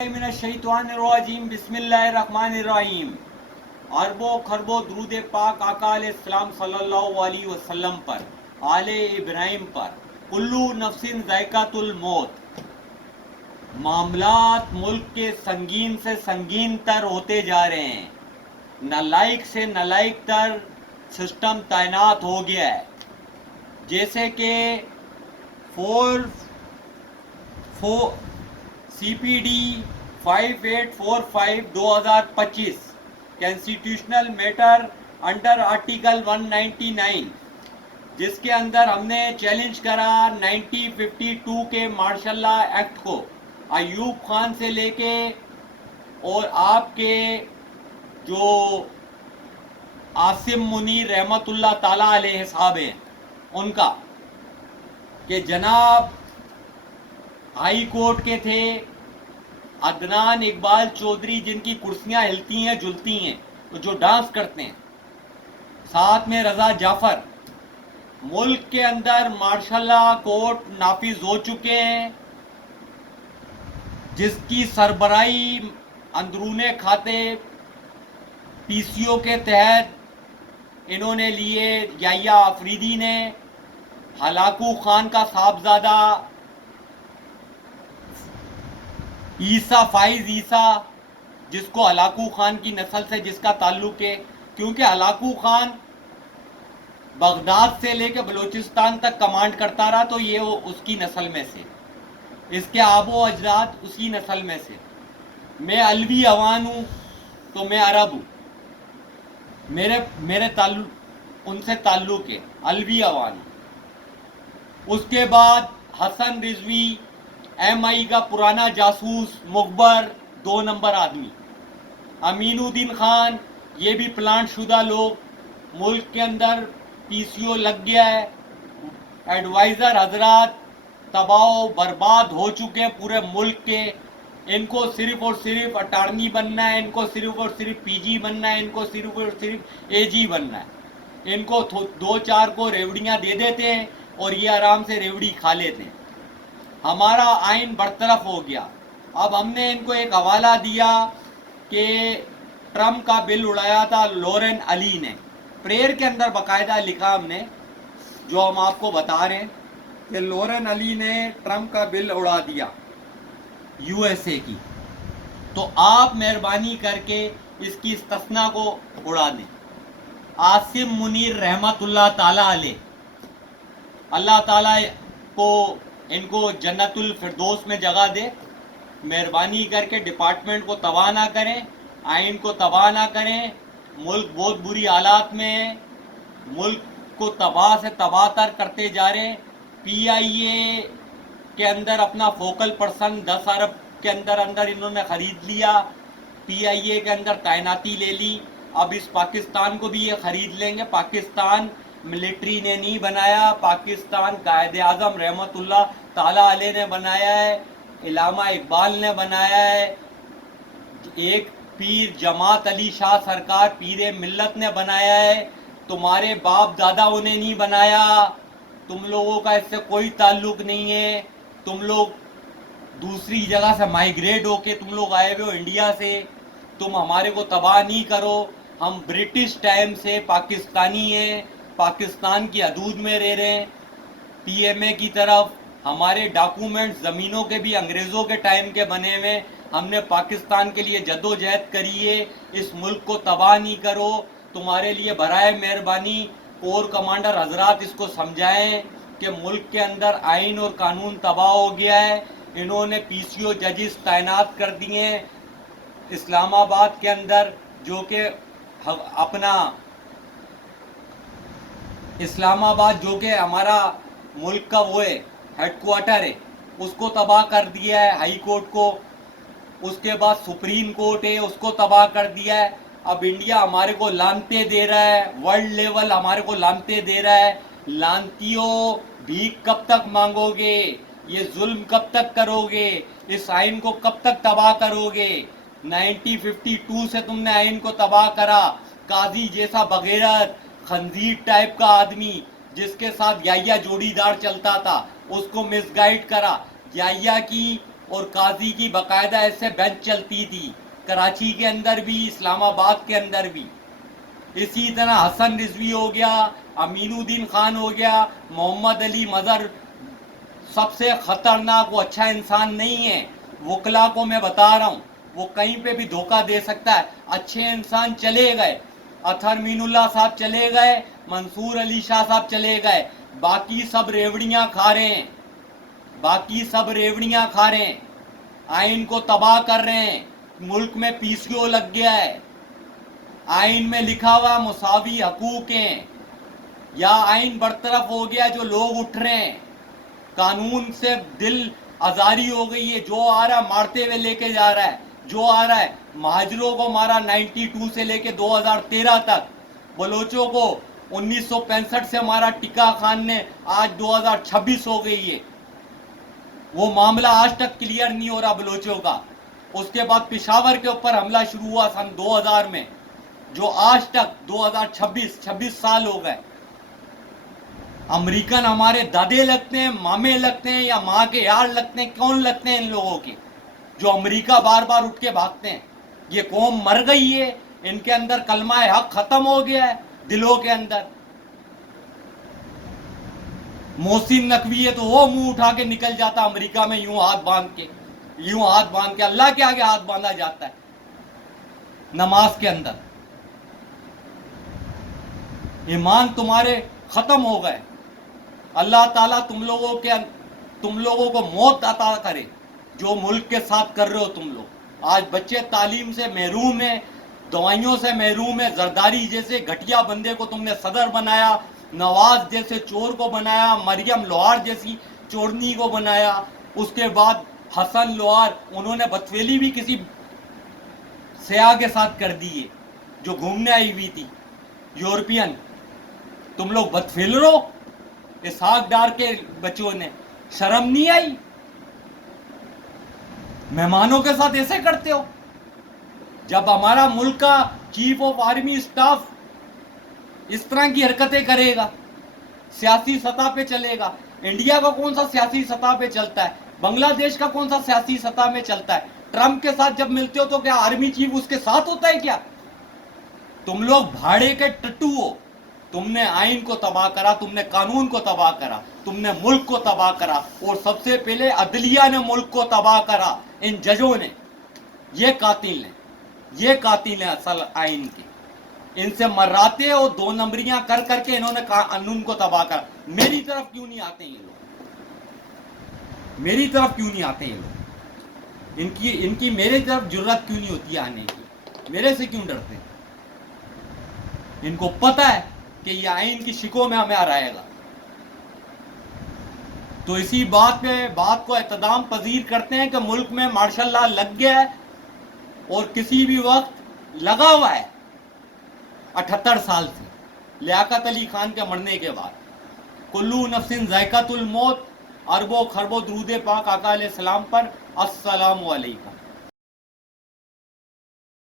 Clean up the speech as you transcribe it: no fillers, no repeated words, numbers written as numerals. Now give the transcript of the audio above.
من الشیطان الرجیم بسم اللہ الرحمن الرحیم. اربوں خربوں درود پاک آقا علیہ السلام صلی اللہ علیہ وسلم پر، آل ابراہیم پر. کلو نفس ذائقۃ الموت. معاملات ملک کے سنگین سے سنگین تر ہوتے جا رہے ہیں. نالائق سے نالائق تر سسٹم تعینات ہو گیا ہے. جیسے کہ C P D 5845 2025 constitutional matter under article 199، جس کے اندر ہم نے چیلنج کرا 1952 کے مارشل لا ایکٹ کو، ایوب خان سے لے کے اور آپ کے جو عاصم منیر رحمت اللہ تعالیٰ علیہ صاحب ہیں ان کا، کہ جناب ہائی کورٹ کے تھے عدنان اقبال چودھری، جن کی کرسیاں ہلتی ہیں جلتی ہیں، جو ڈانس کرتے ہیں، ساتھ میں رضا جعفر. ملک کے اندر مارشل لا کورٹ نافذ ہو چکے ہیں، جس کی سربراہی اندرون کھاتے پی سی او کے تحت انہوں نے لیے. یحییٰ آفریدی نے ہلاکو خان کا صاحبزادہ عیسیٰ فائز عیسیٰ، جس کو ہلاکو خان کی نسل سے جس کا تعلق ہے، کیونکہ ہلاکو خان بغداد سے لے کے بلوچستان تک کمانڈ کرتا رہا، تو یہ اس کی نسل میں سے، اس کے آب و اجداد اسی نسل میں سے. میں علوی عوان ہوں تو میں عرب ہوں، میرے تعلق ان سے تعلق ہے، علوی عوان ہوں. اس کے بعد حسن رضوی ایم آئی کا پرانا جاسوس مخبر 2 نمبر آدمی. امین الدین خان، یہ بھی پلانٹ شدہ لوگ. ملک کے اندر پی سی او لگ گیا ہے. ایڈوائزر حضرات تباہ و برباد ہو چکے ہیں پورے ملک کے. ان کو صرف اور صرف اٹارنی بننا ہے، ان کو صرف اور صرف پی جی بننا ہے، ان کو صرف اور صرف اے جی بننا ہے. ان کو 2-4 کو ریوڑیاں دے دیتے ہیں اور یہ آرام سے ریوڑی کھا لیتے ہیں. ہمارا آئین برطرف ہو گیا. اب ہم نے ان کو ایک حوالہ دیا کہ ٹرمپ کا بل اڑایا تھا لورن علی نے. پریئر کے اندر باقاعدہ لکھا ہم نے، جو ہم آپ کو بتا رہے ہیں، کہ لورن علی نے ٹرمپ کا بل اڑا دیا یو ایس اے کی. تو آپ مہربانی کر کے اس کی استثناء کو اڑا دیں. عاصم منیر رحمت اللہ تعالیٰ علیہ، اللہ تعالیٰ کو ان کو جنت الفردوس میں جگہ دے. مہربانی کر کے ڈپارٹمنٹ کو تباہ نہ کریں، آئین کو تباہ نہ کریں. ملک بہت بری حالات میں ہے، ملک کو تباہ سے تباہ تر کرتے جا رہے ہیں. پی آئی اے کے اندر اپنا فوکل پرسن 10 ارب کے اندر انہوں نے خرید لیا. پی آئی اے کے اندر تعیناتی لے لی. اب اس پاکستان کو بھی یہ خرید لیں گے. پاکستان ملٹری نے نہیں بنایا، پاکستان قائد اعظم رحمت اللہ تعالیٰ علیہ نے بنایا ہے، علامہ اقبال نے بنایا ہے، ایک پیر جماعت علی شاہ سرکار پیر ملت نے بنایا ہے. تمہارے باپ داداؤں نے نہیں بنایا. تم لوگوں کا اس سے کوئی تعلق نہیں ہے. تم لوگ دوسری جگہ سے مائیگریٹ ہو کے تم لوگ آئے ہوئے ہو انڈیا سے. تم ہمارے کو تباہ نہیں کرو. ہم برٹش ٹائم سے پاکستانی ہیں، پاکستان کی حدود میں رہ رہے ہیں. پی ایم اے کی طرف ہمارے ڈاکومنٹ زمینوں کے بھی انگریزوں کے ٹائم کے بنے ہوئے. ہم نے پاکستان کے لیے جدوجہد کری ہے. اس ملک کو تباہ نہیں کرو. تمہارے لیے برائے مہربانی کور کمانڈر حضرات اس کو سمجھائیں کہ ملک کے اندر آئین اور قانون تباہ ہو گیا ہے. انہوں نے پی سی او ججز تعینات کر دیے ہیں اسلام آباد کے اندر، جو کہ اپنا اسلام آباد جو کہ ہمارا ملک کا وہ ہے ہیڈ کوارٹر ہے، اس کو تباہ کر دیا ہے، ہائی کورٹ کو. اس کے بعد سپریم کورٹ ہے، اس کو تباہ کر دیا ہے. اب انڈیا ہمارے کو لانتے دے رہا ہے، ورلڈ لیول ہمارے کو لانتے دے رہا ہے. لانتیوں بھیک کب تک مانگو گے؟ یہ ظلم کب تک کرو گے؟ اس آئین کو کب تک تباہ کرو گے؟ 1952 سے تم نے آئین کو تباہ کرا. قاضی جیسا بغیرت خنزیر ٹائپ کا آدمی جس کے ساتھ یحییٰ جوڑی دار چلتا تھا، اس کو مس گائیڈ کرا. یحییٰ کی اور قاضی کی باقاعدہ ایسے بینچ چلتی تھی، کراچی کے اندر بھی، اسلام آباد کے اندر بھی. اسی طرح حسن رضوی ہو گیا، امین الدین خان ہو گیا، محمد علی مظہر سب سے خطرناک، وہ اچھا انسان نہیں ہے. وکلا کو میں بتا رہا ہوں، وہ کہیں پہ بھی دھوکہ دے سکتا ہے. اچھے انسان چلے گئے، اطہر مین اللہ صاحب چلے گئے، منصور علی شاہ صاحب چلے گئے، باقی سب ریوڑیاں کھا رہے ہیں، باقی سب ریوڑیاں کھا رہے ہیں، آئین کو تباہ کر رہے ہیں. ملک میں پی سی او لگ گیا ہے، آئین میں لکھا ہوا مساوی حقوق ہیں، یا آئین برطرف ہو گیا، جو لوگ اٹھ رہے ہیں، قانون سے دل آزاری ہو گئی ہے. جو آ رہا ہے مارتے ہوئے لے کے جا رہا ہے، جو آ رہا ہے. مہاجروں کو مارا 92 سے لے کے 2013 تک، بلوچوں کو 1965 سے مارا ٹکا خان نے، آج 2026 ہو گئی ہے. وہ معاملہ آج تک کلیئر نہیں ہو رہا بلوچوں کا. اس کے بعد پشاور کے اوپر حملہ شروع ہوا سن 2000 میں، جو آج تک 26 سال ہو گئے. امریکن ہمارے دادے لگتے ہیں، مامے لگتے ہیں، یا ماں کے یار لگتے ہیں؟ کون لگتے ہیں ان لوگوں کے جو امریکہ بار بار اٹھ کے بھاگتے ہیں؟ یہ قوم مر گئی ہے، ان کے اندر کلمہ حق ختم ہو گیا ہے دلوں کے اندر. محسن نقوی ہے تو وہ منہ اٹھا کے نکل جاتا امریکہ میں، یوں ہاتھ باندھ کے، یوں ہاتھ باندھ کے. اللہ کے آگے ہاتھ باندھا جاتا ہے نماز کے اندر. ایمان تمہارے ختم ہو گئے. اللہ تعالیٰ تم لوگوں کو موت عطا کرے جو ملک کے ساتھ کر رہے ہو تم لوگ. آج بچے تعلیم سے محروم ہیں، دوائیوں سے محروم ہیں. زرداری جیسے گھٹیا بندے کو تم نے صدر بنایا، نواز جیسے چور کو بنایا، مریم لوہار جیسی چورنی کو بنایا. اس کے بعد حسن لوہار، انہوں نے بدفعلی بھی کسی سیاح کے ساتھ کر دی ہے جو گھومنے آئی ہوئی تھی، یورپین. تم لوگ بدفعل رہو. اسحاق ڈار کے بچوں نے شرم نہیں آئی؟ مہمانوں کے ساتھ ایسے کرتے ہو؟ جب ہمارا ملک کا چیف آف آرمی اسٹاف اس طرح کی حرکتیں کرے گا، سیاسی سطح پہ چلے گا. انڈیا کا کون سا سیاسی سطح پہ چلتا ہے؟ بنگلہ دیش کا کون سا سیاسی سطح میں چلتا ہے؟ ٹرمپ کے ساتھ جب ملتے ہو تو کیا آرمی چیف اس کے ساتھ ہوتا ہے کیا؟ تم لوگ بھاڑے کے ٹٹو ہو. تم نے آئین کو تباہ کرا، تم نے قانون کو تباہ کرا، تم نے ملک کو تباہ کرا، اور سب سے پہلے عدلیہ نے ملک کو تباہ کرا. ان ججوں نے، یہ قاتل ہیں، یہ قاتل ہیں اصل آئین کے. ان سے مراتے اور 2 نمبریاں کر کر کے انہوں نے قانون کو تباہ کرا. میری طرف کیوں نہیں آتے یہ لوگ؟ میری طرف کیوں نہیں آتے یہ لوگ؟ ان کی میری طرف جرات کیوں نہیں ہوتی آنے کی؟ میرے سے کیوں ڈرتے ہیں؟ ان کو پتہ ہے کہ یہ آئین کی شکوں میں ہمیں ہرائے گا. تو اسی بات کو احتدام پذیر کرتے ہیں کہ ملک میں مارشل لا لگ گیا ہے، اور کسی بھی وقت لگا ہوا ہے 78 سال سے، لیاقت علی خان کے مرنے کے بعد. کلو نفس ذائقۃ الموت. اربوں خربوں درود پاک آقا علیہ السلام پر. السلام علیکم.